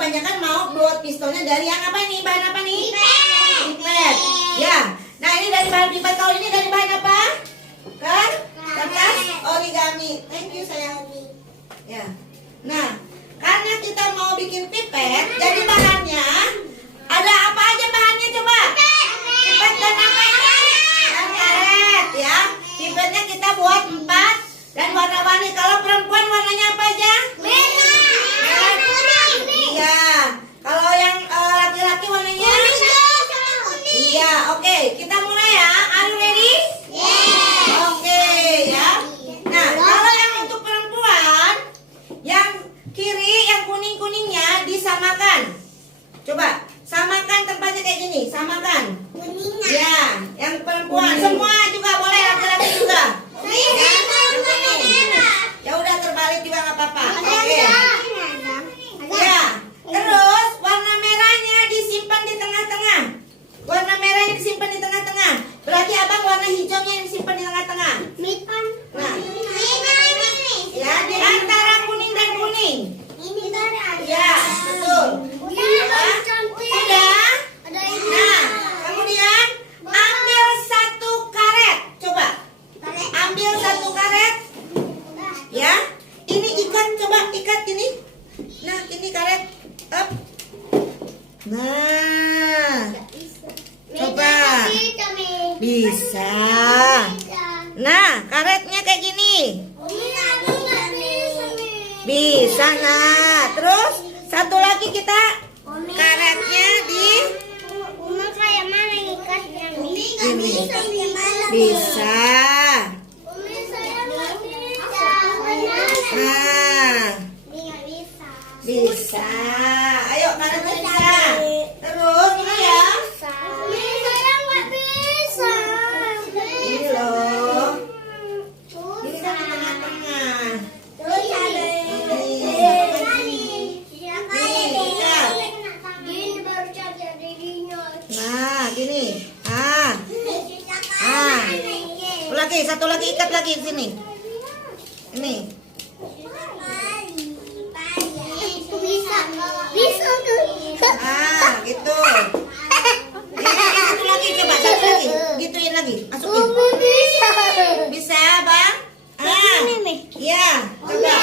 kebanyakan mau buat pistolnya dari yang apa nih? Bahan apa nih? Pipet. Ya. Nah, ini dari bahan pipet. Kalau ini dari bahan apa? Kertas origami. Thank you sayang. Ya. Nah, karena kita mau bikin pipet, jadi bahannya ada apa aja bahannya coba? Pipet dan apa? Dan karet ya. Pipetnya kita buat 4 dan warna-warni. Kalau perempuan warnanya apa aja? Merah, kuning. Iya. Kalau yang laki-laki warnanya? Iya. Oke, kita mulai ya. Are you ready? Oke ya. Nah, kalau yang untuk perempuan, yang kiri yang kuning-kuningnya disamakan. Coba samakan tempatnya kayak gini, samakan. Ya, yang perempuan semua juga boleh, laki-laki juga. Ya udah terbalik juga nggak apa-apa. Oke. Ya, terus warna merahnya disimpan di tengah-tengah. Warna merahnya disimpan di tengah-tengah. Berarti abang warna hijaunya yang disimpan di tengah-tengah. Nah, ya di antara kuning dan kuning. Ya, betul. Sudah. Nah, kemudian ambil 1 karet. Coba. Ambil 1 karet. Ya. Ini ikat, coba ikat ini. Nah, ini karet. Up. Nah. Coba. Bisa. Nah, karetnya kayak gini. Bisa. Nah, terus satu lagi kita karetnya di ini. Bisa. Nah, bisa. Ayo karetnya bisa. Terus ini ya. Ini loh. Ini kan di tengah-tengah. Nah, gini. Satu lagi ikat lagi di sini. Ini. Gitu. Satu lagi coba, satu lagi. Gituin lagi, masukin. Bisa, Bang? Iya, coba.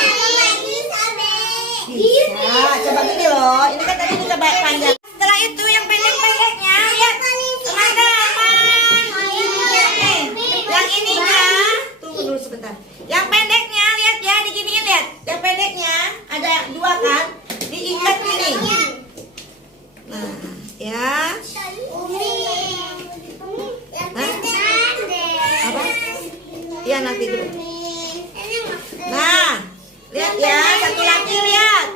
Bisa, coba gini loh. Ini kan tadi kita panjang. Setelah itu yang pendek-pendeknya, lihat. Yang ininya, tunggu dulu sebentar. Yang pendeknya, lihat ya, diginiin lihat. Yang pendeknya ada 2 kan, diikat gini. Nah, ya. Apa? Iya nanti dulu. Nah, lihat ya, satu lagi lihat.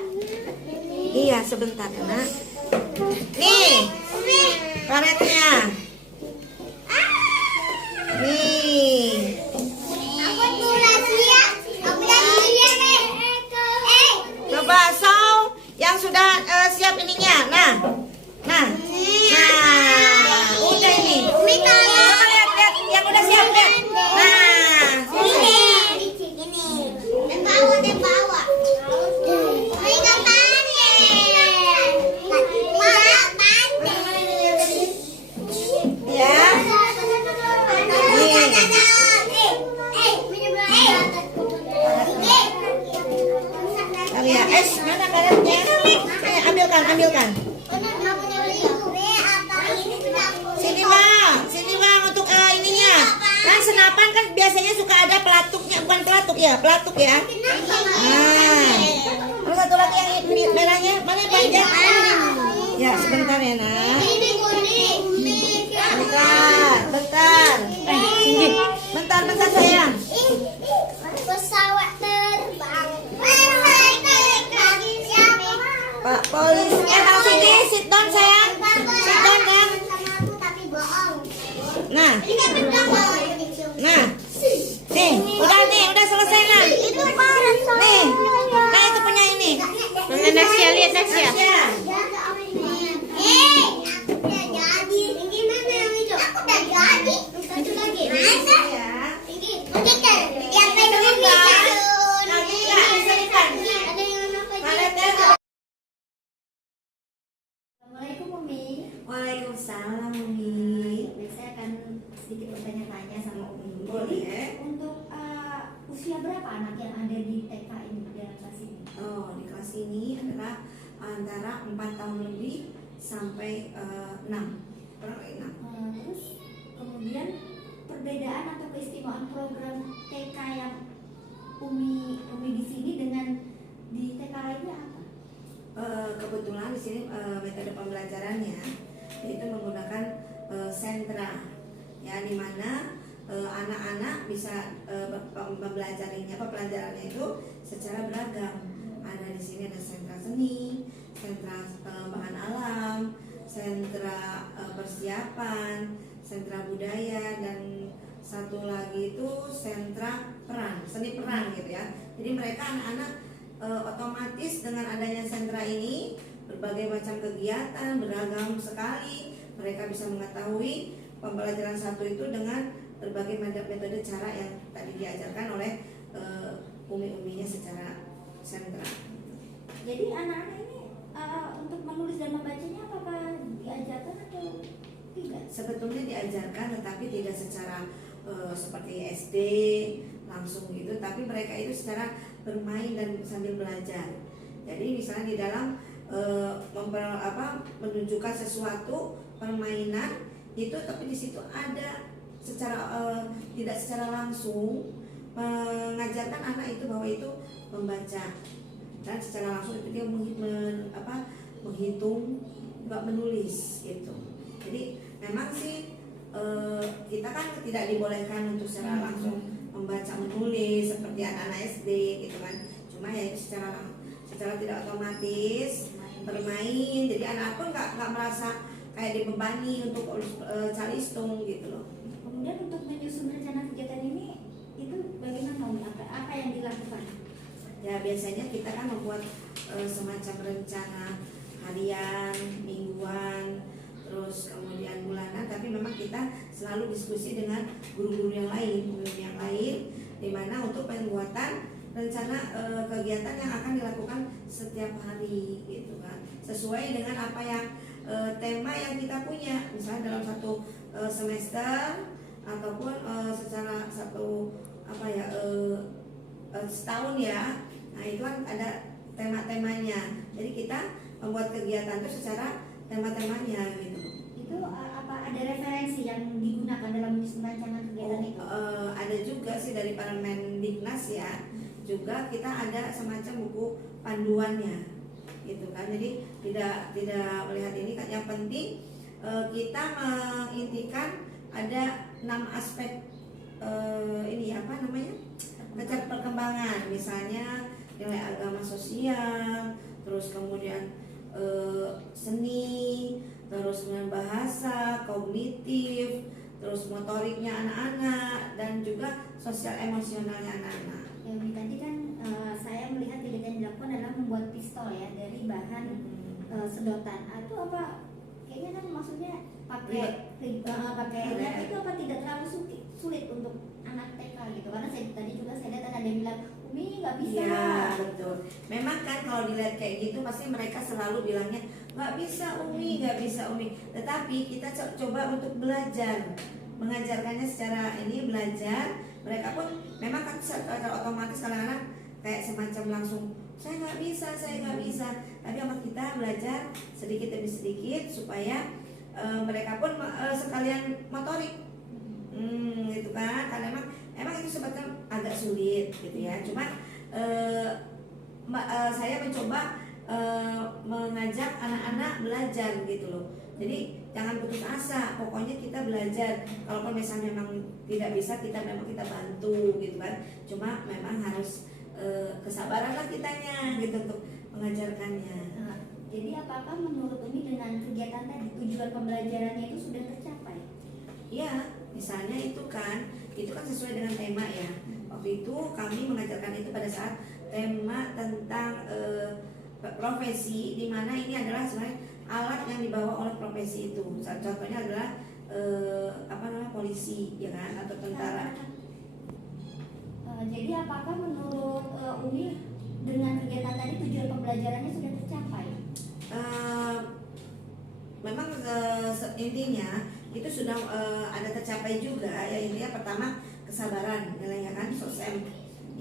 Iya sebentar nak. Nih, karetnya. Nih. Coba show yang sudah siap ininya. Nah. Udah ini. Coba lihat yang udah siap lihat. Nah, ini. Ya, mana karetnya? Ambilkan. Sini bang untuk ininya. Kan senapan kan biasanya suka ada pelatuknya, bukan pelatuk ya. Nah, terus satu lagi yang merahnya, mana panjang? Ya, sebentar ya nak. Bentar sayang. Pesawat terbang. Pak polisi, Bang Siti, sit down sayang. Sit down kan. Nah, udah selesai kan? Nih, itu punya ini. Nasya, lihat Nasya. usia berapa anak yang ada di TK ini, di kelas ini? Oh, di kelas ini adalah antara 4 tahun lebih sampai 6. Kurang lebih 6. Terus kemudian perbedaan atau keistimewaan program TK yang Umi di sini dengan di TK lainnya apa? Kebetulan di sini metode pembelajarannya itu menggunakan sentra, ya, di mana anak-anak bisa pelajarannya itu secara beragam. Ada di sini ada sentra seni, sentra bahan alam, sentra persiapan, sentra budaya, dan satu lagi itu sentra peran, seni peran gitu ya. Jadi mereka anak-anak otomatis dengan adanya sentra ini berbagai macam kegiatan beragam sekali. Mereka bisa mengetahui pembelajaran satu itu dengan berbagai metode cara yang tadi diajarkan oleh umi-uminya secara sentra. Jadi anak-anak ini untuk menulis dan membacanya apakah diajarkan atau tidak? Sebetulnya diajarkan, tetapi tidak secara seperti SD langsung gitu, tapi mereka itu secara bermain dan sambil belajar. Jadi misalnya di dalam menunjukkan sesuatu permainan itu, tapi di situ ada secara tidak secara langsung mengajarkan anak itu bahwa itu membaca, dan secara langsung itu dia menghitung, nggak menulis gitu. Jadi memang sih kita kan tidak dibolehkan untuk secara langsung membaca menulis seperti anak-anak SD gitu kan. Cuma ya itu secara tidak otomatis bermain. Jadi anak pun nggak merasa kayak dibebani untuk cari hitung gitu loh. Kemudian untuk menyusun rencana kegiatan ini itu bagaimana Umi? Apa yang dilakukan? Ya biasanya kita kan membuat semacam rencana harian, mingguan, terus kemudian bulanan, tapi memang kita selalu diskusi dengan guru-guru yang lain, di mana untuk pembuatan rencana kegiatan yang akan dilakukan setiap hari gitu kan, sesuai dengan apa yang tema yang kita punya, misalnya dalam satu semester ataupun secara setahun ya. Nah itu kan ada tema-temanya, jadi kita membuat kegiatan itu secara tema-temanya gitu. Itu apa ada referensi yang digunakan dalam menyusun rancangan kegiatan itu? Ada juga sih dari Permendiknas ya. Juga kita ada semacam buku panduannya gitu kan. Jadi tidak melihat ini kan, yang penting kita mengintikan ada 6 aspek perkembangan, misalnya nilai agama sosial, terus kemudian seni, terus kemudian bahasa, kognitif, terus motoriknya anak-anak, dan juga sosial emosionalnya anak-anak. Ya, tadi kan saya melihat kegiatan yang dilakukan adalah membuat pistol ya dari bahan sedotan. Itu apa? Kayaknya kan maksudnya pakai itu apa tidak terlalu sulit untuk anak TK gitu? Karena tadi juga saya lihat ada yang bilang Umi nggak bisa. Iya betul. Memang kan kalau dilihat kayak gitu pasti mereka selalu bilangnya nggak bisa Umi. Tetapi kita coba untuk belajar, mengajarkannya secara belajar. Mereka pun memang kan secara otomatis kadang-kadang kayak semacam langsung saya nggak bisa. Tapi sama kita belajar sedikit demi sedikit supaya mereka pun sekalian motorik. Gitu kan, karena emang itu sebetulnya agak sulit gitu ya. Cuma saya mencoba mengajak anak-anak belajar gitu loh. Jadi jangan putus asa, pokoknya kita belajar. Kalaupun misalnya memang tidak bisa, kita bantu gitu kan. Cuma memang harus kesabaran lah kitanya gitu untuk mengajarkannya. Jadi apakah menurut Umi dengan kegiatan tadi tujuan pembelajarannya itu sudah tercapai? Iya, misalnya itu kan sesuai dengan tema ya. Waktu itu kami mengajarkan itu pada saat tema tentang profesi, di mana ini adalah sebenarnya alat yang dibawa oleh profesi itu. Contohnya adalah polisi ya kan, atau tentara. Jadi apakah menurut Umi dengan kegiatan tadi tujuan pembelajarannya sudah tercapai? Memang intinya itu sudah ada tercapai juga ya. Intinya pertama kesabaran, nilainya kan SOSM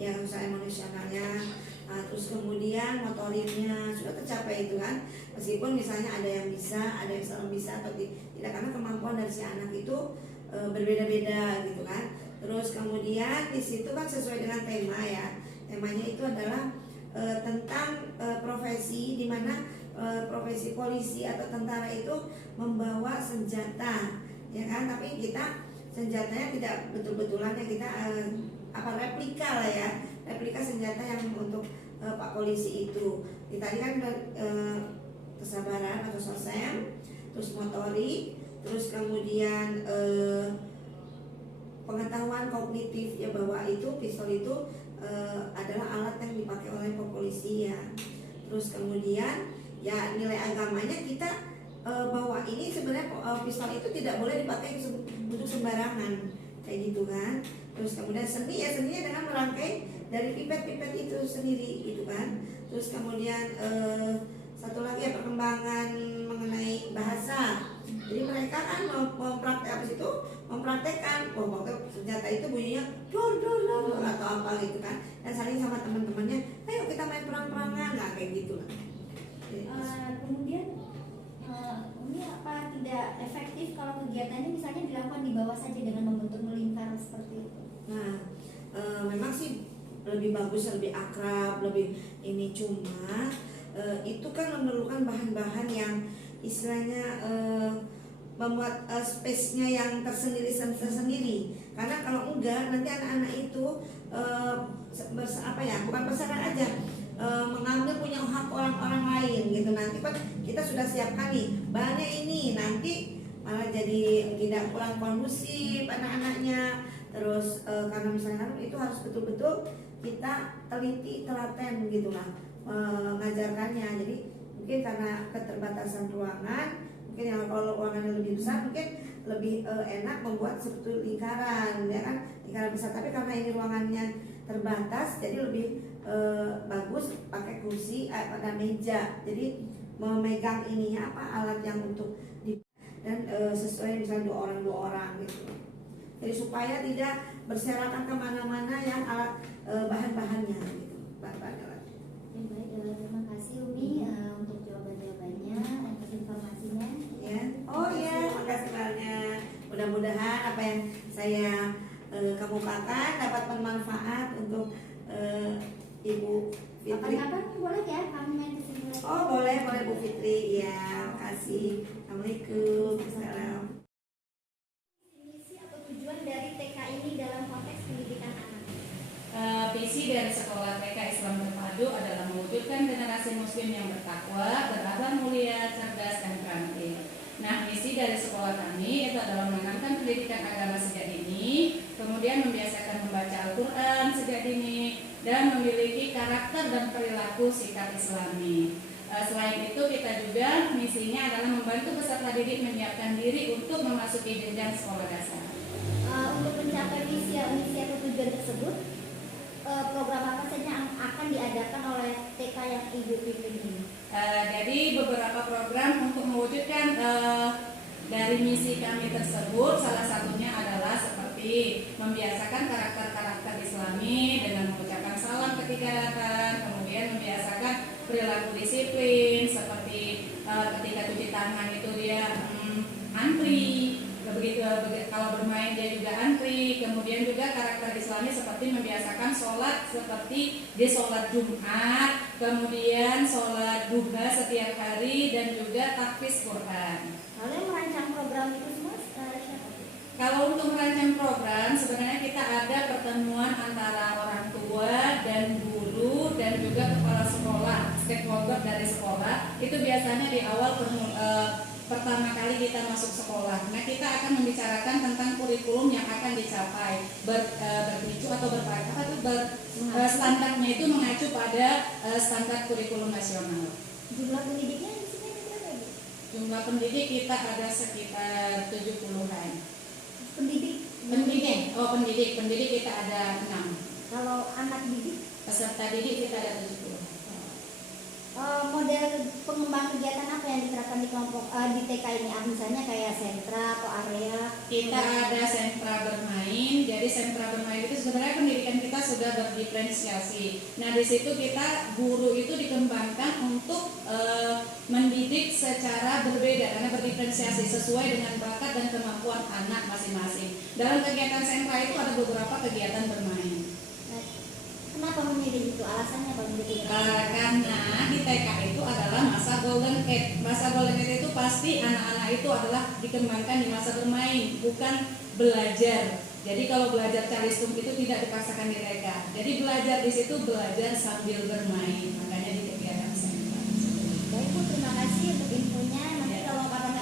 ya usaha emosionalnya. Nah, terus kemudian motoriknya sudah tercapai itu kan, meskipun misalnya ada yang bisa, ada yang belum bisa atau tidak, karena kemampuan dari si anak itu berbeda-beda gitu kan. Terus kemudian di situ kan sesuai dengan tema ya, temanya itu adalah tentang profesi, di mana profesi polisi atau tentara itu membawa senjata ya kan, tapi kita senjatanya tidak betul-betulan ya, kita replika lah ya, replika senjata yang untuk Pak Polisi itu. Tadi kan kesabaran atau sosem, terus motorik, terus kemudian pengetahuan kognitif ya, bahwa itu pistol itu adalah alat yang dipakai oleh kepolisian. Terus kemudian ya nilai agamanya kita bahwa ini sebenarnya pistol itu tidak boleh dipakai untuk sembarangan kayak gitu kan. Terus kemudian seni ya, seninya dengan merangkai dari pipet-pipet itu sendiri gitu kan. Terus kemudian satu lagi ya, perkembangan mengenai bahasa. Jadi mereka kan mempraktekkan senjata itu bunyinya dor dor dor atau apa gitu kan, dan saling sama teman-temannya, ayo kita main perang-perangan, nah kayak gitu lah. Kemudian ini apa tidak efektif kalau kegiatannya misalnya dilakukan di bawah saja dengan membentuk melingkar seperti itu? Nah, memang sih lebih bagus, lebih akrab, lebih ini, cuma itu kan memerlukan bahan-bahan yang istilahnya membuat space-nya yang tersendiri. Karena kalau enggak nanti anak-anak itu bukan bersarang aja, mengambil punya hak orang-orang lain gitu. Nanti kan kita sudah siapkan nih bahannya ini, nanti malah jadi tidak kurang kondusif anak-anaknya. Terus karena misalnya itu harus betul-betul kita teliti, telaten gitulah mengajarkannya. Jadi mungkin karena keterbatasan ruangan, mungkin yang kalau ruangannya lebih besar mungkin lebih enak membuat seperti lingkaran ya kan, lingkaran besar. Tapi karena ini ruangannya terbatas, jadi lebih bagus pakai kursi pada meja. Jadi memegang ininya alat yang untuk dan sesuai misalnya dua orang gitu. Jadi supaya tidak berserakan kemana-mana yang alat bahan-bahannya gitu. Terima kasih Umi untuk jawaban-jawabannya, atas informasinya. Ya. Oh ya, makasih banyak. Mudah-mudahan apa yang saya kemukakan dapat bermanfaat untuk Ibu Fitri. Kapan-kapan boleh ya kami main ke sini lagi? Oh boleh Bu Fitri. Ya, makasih. Assalamualaikum. Assalam. Misi atau tujuan dari TK ini dalam konteks pendidikan anak? Visi dari sekolah TK Islam Terpadu adalah mewujudkan generasi muslim yang bertakwa, berakhlak mulia, cerdas, dan terampil. Nah, misi dari sekolah kami itu adalah menanamkan pendidikan agama sejak dini, kemudian membiasakan membaca Al-Quran sejak dini, dan memiliki karakter dan perilaku sikap Islami. Selain itu, kita juga misinya adalah membantu peserta didik menyiapkan diri untuk memasuki jenjang sekolah dasar. Untuk mencapai misi atau tujuan tersebut, program apa saja yang akan diadakan oleh TK yang Ibu pimpin ini? Jadi beberapa program untuk mewujudkan dari misi kami tersebut, salah satunya adalah seperti membiasakan karakter-karakter Islami dengan mengucapkan salam ketika datang, kemudian membiasakan perilaku disiplin seperti ketika cuci tangan itu dia antri, begitu kalau bermain dia juga antri. Kemudian juga karakter Islami seperti membiasakan sholat seperti dia sholat Jumat, kemudian sholat duha setiap hari, dan juga tahfiz Quran. Kalau yang merancang program itu semua siapa? Kalau untuk merancang program, sebenarnya kita ada pertemuan antara orang tua dan guru dan juga kepala sekolah, stakeholder dari sekolah. Itu biasanya di awal pertama kali kita masuk sekolah. Nah, kita akan membicarakan tentang kurikulum yang akan dicapai, berpicu atau standarnya itu mengacu pada standar kurikulum nasional. Jumlah pendidiknya di sini ada berapa, Bu? Jumlah pendidik kita ada sekitar 70-an. Pendidik kita ada 6. Kalau anak didik? Peserta didik kita ada 70. Model pengembang kegiatan apa yang diterapkan di kelompok di TK ini? Misalnya kayak sentra atau area? Kita ada sentra bermain. Jadi sentra bermain itu sebenarnya pendidikan kita sudah berdiferensiasi. Nah, di situ kita guru itu dikembangkan untuk mendidik secara berbeda karena berdiferensiasi sesuai dengan bakat dan kemampuan anak masing-masing. Dalam kegiatan sentra itu ada beberapa kegiatan bermain. Nah, kenapa memilih itu? Alasannya apa memilih itu? Karena di TK itu adalah masa golden age. Masa golden age itu pasti anak-anak itu adalah dikembangkan di masa bermain, bukan belajar. Jadi kalau belajar calistung itu tidak dipaksakan di TK. Jadi belajar di situ belajar sambil bermain. Makanya di kegiatan sentra. Baik Bu, terima kasih untuk infonya. Nanti kalau kapan